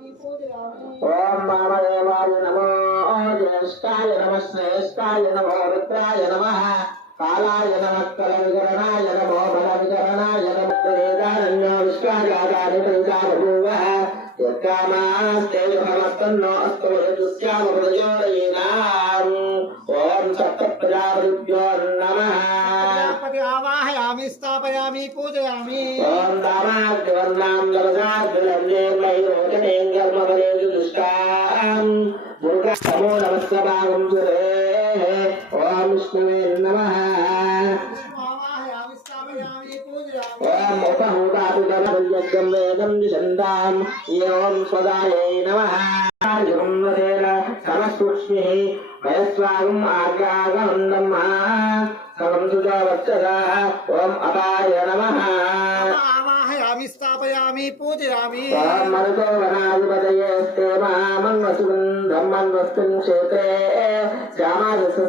ओम वामदेवाय नमो ज्येष्ठाय नमः श्रेष्ठाय नमो रुद्राय नमः कालाय नमः कलविकरणाय नमो बलविकरणाय नमः वेदारण्यो विश्वाजातानि प्रजा बभूवः यत्कामास्ते भवत्तन्नो अस्तु यदुस्याम प्रजोदयेनाम् ओम सप्तप्रजापतिभ्यो नमः प्रजापति आवाहयामि स्थापयामि पूजयामि ओम दामाद्यवन्नां लवजाद्यलव्येमयोजनेङ्गर्मवरेषु दुष्टाम् दुर्गा नमो नमस्सभागं सुरे ओम विष्णुवे नमः आवाहयामि स्थापयामि पूजयामि ओम उपहूतापितरयज्ञं वेदं निषन्दाम् ओम स्वदायै नमः युगंवदेन समस्तुष्मिः वयस्वागम् आज्ञागं नमः सर्वं सुजावत्सदाः ओम अपाय नमः आवाहयामि स्थापयामि पूजयामि ओम मरुतो वनाधिपतये स्ते महामन्वसुं ब्रह्मन्वस्मिन् क्षेत्रे श्यामादस्य